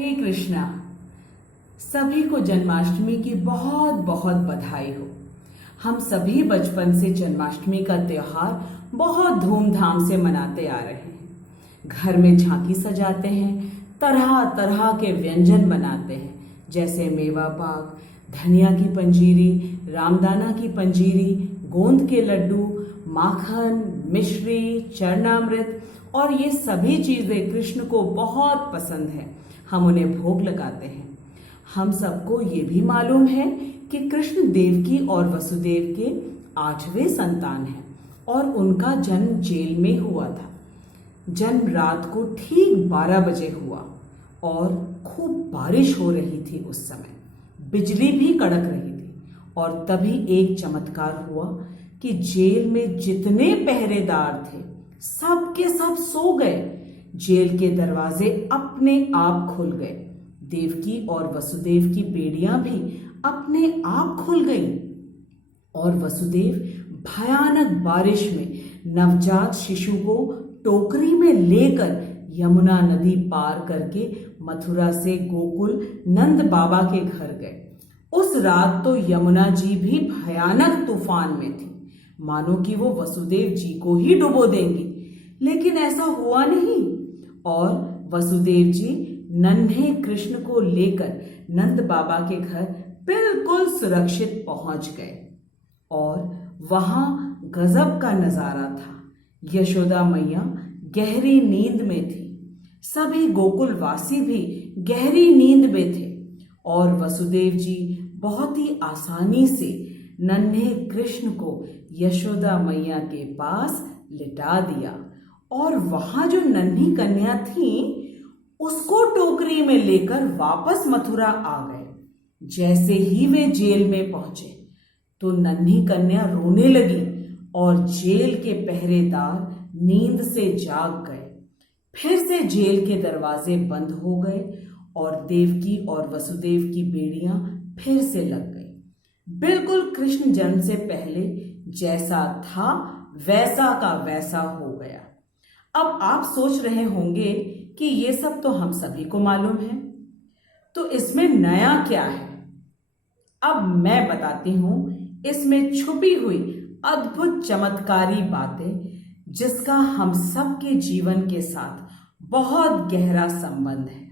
हरे कृष्णा। सभी को जन्माष्टमी की बहुत बहुत बधाई हो। हम सभी बचपन से जन्माष्टमी का त्योहार बहुत धूमधाम से मनाते आ रहे हैं। घर में झांकी सजाते हैं, तरह तरह के व्यंजन बनाते हैं, जैसे मेवा पाक, धनिया की पंजीरी, रामदाना की पंजीरी, गोंद के लड्डू, माखन, मिश्री, चरणामृत, और ये सभी चीजें कृष्ण को बहुत पसंद है। हम उन्हें भोग लगाते हैं। हम सबको ये भी मालूम है कि कृष्ण देवकी और वसुदेव के 8वें संतान हैं और उनका जन्म जेल में हुआ था। जन्म रात को ठीक 12 बजे हुआ और खूब बारिश हो रही थी। उस समय बिजली भी कड़क रही थी और तभी एक चमत्कार हुआ कि जेल में जितने पहरेदार थे सब के सब सो गए। जेल के दरवाजे अपने आप खुल गए। देवकी और वसुदेव की बेड़ियां भी अपने आप खुल गईं और वसुदेव भयानक बारिश में नवजात शिशु को टोकरी में लेकर यमुना नदी पार करके मथुरा से गोकुल नंद बाबा के घर गए। उस रात तो यमुना जी भी भयानक तूफान में थी, मानो कि वो वसुदेव जी को ही डुबो देंगी, लेकिन ऐसा हुआ नहीं और वसुदेव जी नन्हे कृष्ण को लेकर नंद बाबा के घर बिल्कुल सुरक्षित पहुंच गए। और वहां गजब का नजारा था। यशोदा मैया गहरी नींद में थी, सभी गोकुलवासी भी गहरी नींद में थे और वसुदेव जी बहुत ही आसानी से नन्हे कृष्ण को यशोदा मैया के पास लिटा दिया और वहां जो नन्ही कन्या थी उसको टोकरी में लेकर वापस मथुरा आ गए। जैसे ही वे जेल में पहुंचे तो नन्ही कन्या रोने लगी और जेल के पहरेदार नींद से जाग गए। फिर से जेल के दरवाजे बंद हो गए और देवकी और वसुदेव की बेड़ियां फिर से लग गई। बिल्कुल कृष्ण जन्म से पहले जैसा था वैसा का वैसा हो गया। अब आप सोच रहे होंगे कि ये सब तो हम सभी को मालूम है, तो इसमें नया क्या है? अब मैं बताती हूं इसमें छुपी हुई अद्भुत चमत्कारी बातें, जिसका हम सबके जीवन के साथ बहुत गहरा संबंध है।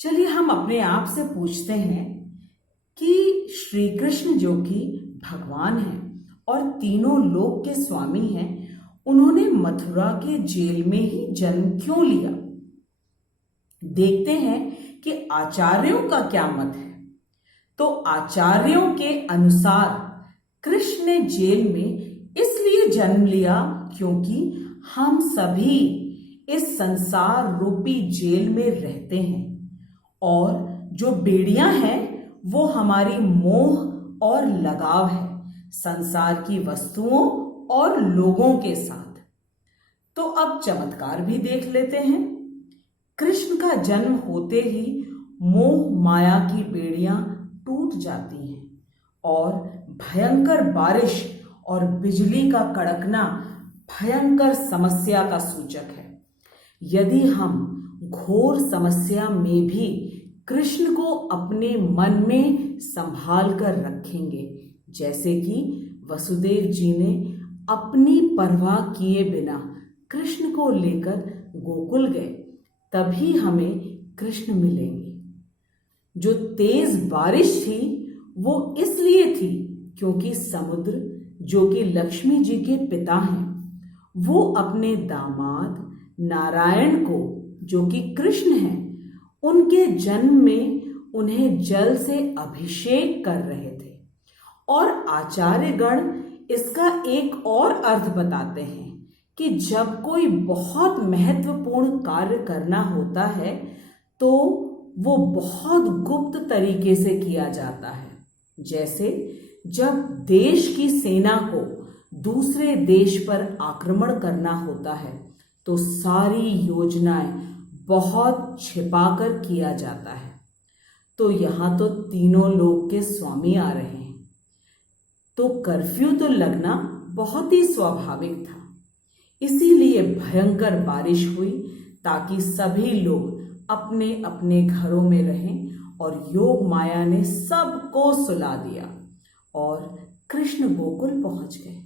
चलिए हम अपने आप से पूछते हैं कि श्री कृष्ण जो कि भगवान हैं और तीनों लोक के स्वामी हैं, उन्होंने मथुरा के जेल में ही जन्म क्यों लिया? देखते हैं कि आचार्यों का क्या मत है। तो आचार्यों के अनुसार कृष्ण ने जेल में इसलिए जन्म लिया क्योंकि हम सभी इस संसार रूपी जेल में रहते हैं और जो बेड़ियां हैं वो हमारी मोह और लगाव है संसार की वस्तुओं और लोगों के साथ। तो अब चमत्कार भी देख लेते हैं। कृष्ण का जन्म होते ही मोह माया की बेड़ियां टूट जाती हैं और भयंकर बारिश और बिजली का कड़कना भयंकर समस्या का सूचक है। यदि हम घोर समस्या में भी कृष्ण को अपने मन में संभाल कर रखेंगे, जैसे कि वसुदेव जी ने अपनी परवाह किए बिना कृष्ण को लेकर गोकुल गए, तभी हमें कृष्ण मिलेंगे। जो तेज बारिश थी वो इसलिए थी क्योंकि समुद्र, जो कि लक्ष्मी जी के पिता हैं, वो अपने दामाद नारायण को, जो कि कृष्ण हैं, उनके जन्म में उन्हें जल से अभिषेक कर रहे थे। और आचार्यगण इसका एक और अर्थ बताते हैं कि जब कोई बहुत महत्वपूर्ण कार्य करना होता है तो वो बहुत गुप्त तरीके से किया जाता है। जैसे जब देश की सेना को दूसरे देश पर आक्रमण करना होता है तो सारी योजनाएं बहुत छिपाकर किया जाता है। तो यहां तो तीनों लोक के स्वामी आ रहे हैं, तो कर्फ्यू तो लगना बहुत ही स्वाभाविक था। इसीलिए भयंकर बारिश हुई ताकि सभी लोग अपने अपने घरों में रहें और योग माया ने सबको सुला दिया और कृष्ण गोकुल पहुंच गए।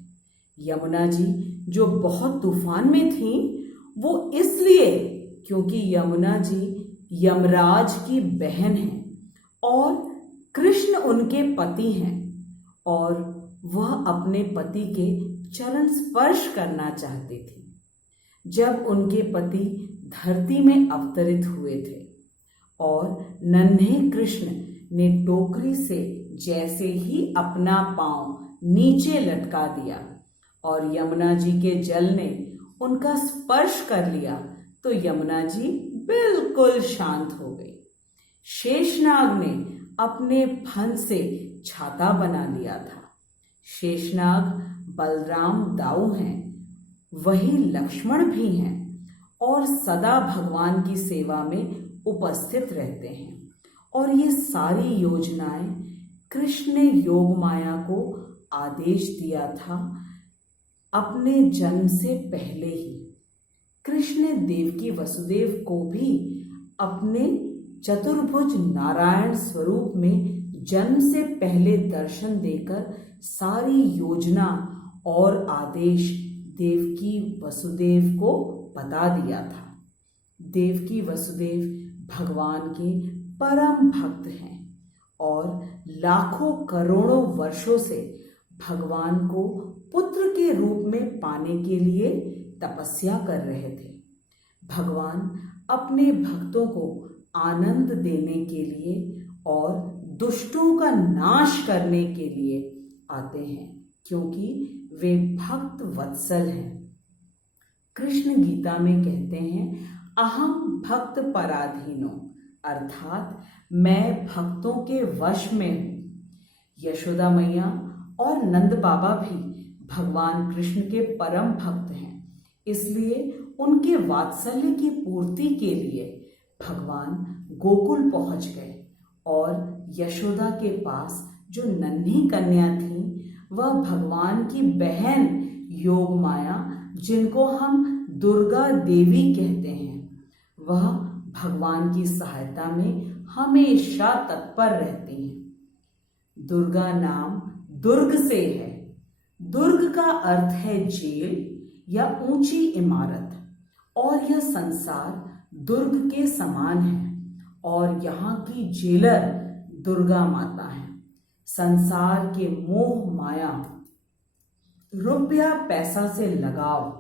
यमुना जी जो बहुत तूफान में थीं, वो इसलिए क्योंकि यमुना जी यमराज की बहन हैं और कृष्ण उनके पति हैं और वह अपने पति के चरण स्पर्श करना चाहती थी। जब उनके पति धरती में अवतरित हुए थे और नन्हे कृष्ण ने टोकरी से जैसे ही अपना पांव नीचे लटका दिया और यमुना जी के जल ने उनका स्पर्श कर लिया तो यमुना जी बिल्कुल शांत हो गई। शेषनाग ने अपने फन से छाता बना लिया था। शेषनाग बलराम दाऊ हैं, वही लक्ष्मण भी हैं और सदा भगवान की सेवा में उपस्थित रहते हैं। और ये सारी योजनाएं कृष्ण ने योग माया को आदेश दिया था अपने जन्म से पहले ही। कृष्ण ने देवकी वसुदेव को भी अपने चतुर्भुज नारायण स्वरूप में जन्म से पहले दर्शन देकर सारी योजना और आदेश देवकी वसुदेव को बता दिया था। देवकी वसुदेव भगवान के परम भक्त हैं और लाखों करोड़ों वर्षों से भगवान को पुत्र के रूप में पाने के लिए तपस्या कर रहे थे। भगवान अपने भक्तों को आनंद देने के लिए और दुष्टों का नाश करने के लिए आते हैं क्योंकि वे भक्त वत्सल हैं। कृष्ण गीता में कहते हैं, अहम भक्त पराधीनो, अर्थात मैं भक्तों के वश में हूँ। यशोदा मैया और नंद बाबा भी भगवान कृष्ण के परम भक्त हैं, इसलिए उनके वात्सल्य की पूर्ति के लिए भगवान गोकुल पहुंच गए और यशोदा के पास जो नन्ही कन्या थी वह भगवान की बहन योग माया, जिनको हम दुर्गा देवी कहते हैं, वह भगवान की सहायता में हमेशा तत्पर रहती हैं। दुर्गा नाम दुर्ग से है। दुर्ग का अर्थ है जेल या ऊंची इमारत और यह संसार दुर्ग के समान है और यहाँ की जेलर दुर्गा माता है। संसार के मोह माया, रुपया पैसा से लगाव,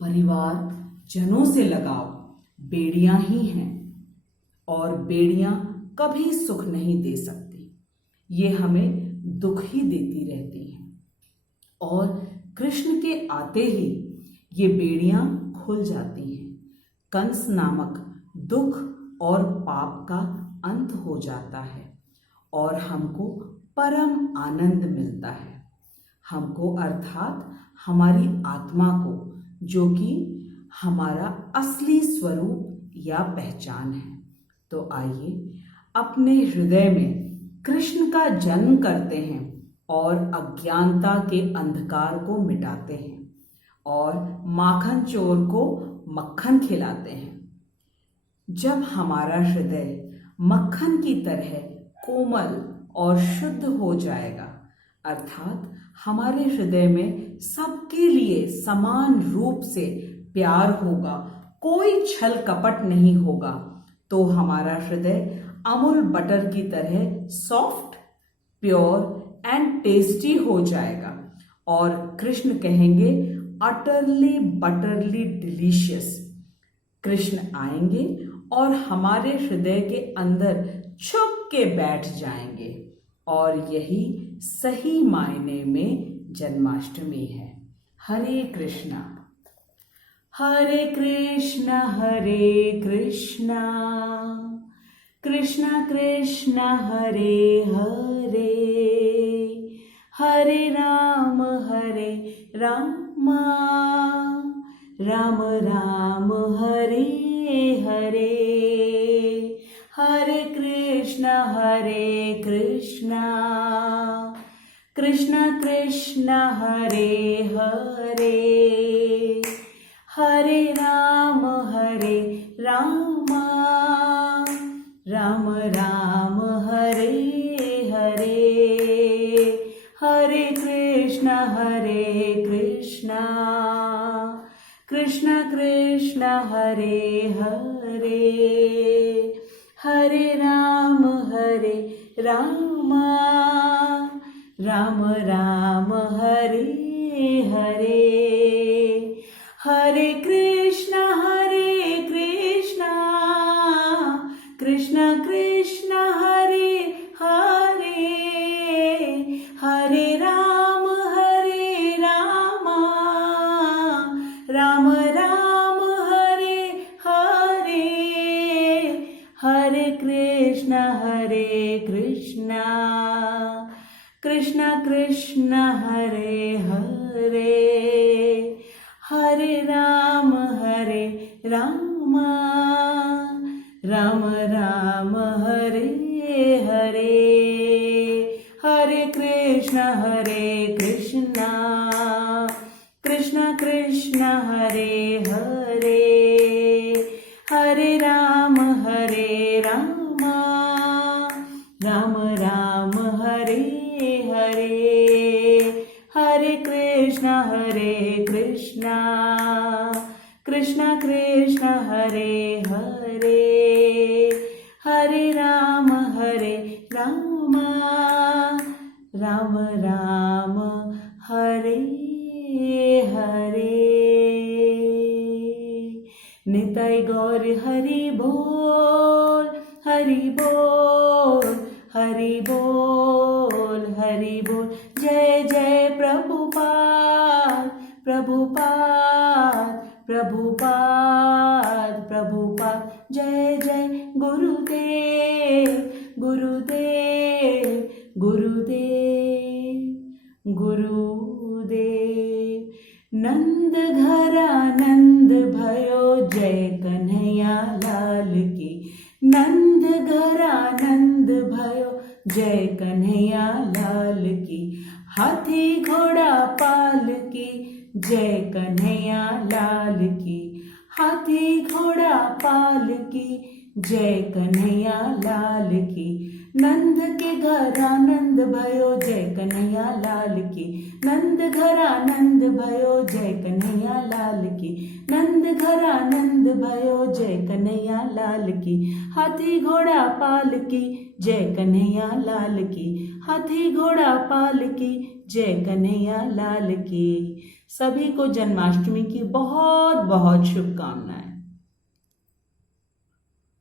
परिवार जनों से लगाव बेड़ियां ही हैं और बेड़ियां कभी सुख नहीं दे सकती, ये हमें दुख ही देती रहती हैं। और कृष्ण के आते ही ये बेड़ियां खुल जाती हैं। कंस नामक दुख और पाप का अंत हो जाता है और हमको परम आनंद मिलता है। हमको अर्थात हमारी आत्मा को, जो कि हमारा असली स्वरूप या पहचान है। तो आइए अपने हृदय में कृष्ण का जन्म करते हैं और अज्ञानता के अंधकार को मिटाते हैं और माखन चोर को मक्खन खिलाते हैं। जब हमारा हृदय मक्खन की तरह कोमल और शुद्ध हो जाएगा, अर्थात हमारे हृदय में सबके लिए समान रूप से प्यार होगा, कोई छल कपट नहीं होगा, तो हमारा हृदय अमूल बटर की तरह सॉफ्ट, प्योर एंड टेस्टी हो जाएगा और कृष्ण कहेंगे अटरली बटरली डिलीशियस। कृष्ण आएंगे और हमारे हृदय के अंदर छुप के बैठ जाएंगे और यही सही मायने में जन्माष्टमी है। हरे कृष्णा हरे कृष्णा कृष्णा कृष्णा हरे हरे, हरे राम राम राम हरे हरे, हरे कृष्णा कृष्णा कृष्णा हरे हरे, हरे राम हरे राम राम राम हरे हरे, हरे कृष्ण कृष्ण कृष्ण हरे हरे, हरे राम राम राम हरे हरे, हरे कृष्ण कृष्ण कृष्ण हरे हरे, हरे राम राम राम हरे हरे, हरे कृष्ण कृष्ण कृष्ण हरे हरे, हरे राम राम राम हरे हरे, हरे कृष्ण कृष्ण कृष्ण हरे हरे, हरे राम राम राम हरे हरे। निताई गौर हरि बोल हरि बोल हरि बोल हरि बोल, जय जय प्रभुपाद प्रभुपाद प्रभुपाद प्रभुपाद, जय जय गुरुदेव गुरुदेव गुरुदेव गुरुदेव। नंद घरा नंद भयो, जय कन्हैया लाल की। नंद घरा नंद भयो, जय कन्हैया लाल की। हाथी घोड़ा पाल की, जय कन्हैया लाल की। हाथी घोड़ा पाल की, जय कन्हैया लाल की। नंद के घर आनंद भयो, जय कन्हैया लाल की। नंद घर आनंद भयो, जय कन्हैया लाल की। नंद घर आनंद भयो, जय कन्हैया लाल की। हाथी घोड़ा पाल की, जय कन्हैया लाल की। हाथी घोड़ा पाल की, जय कन्हैया लाल की। सभी को जन्माष्टमी की बहुत बहुत शुभकामनाएं।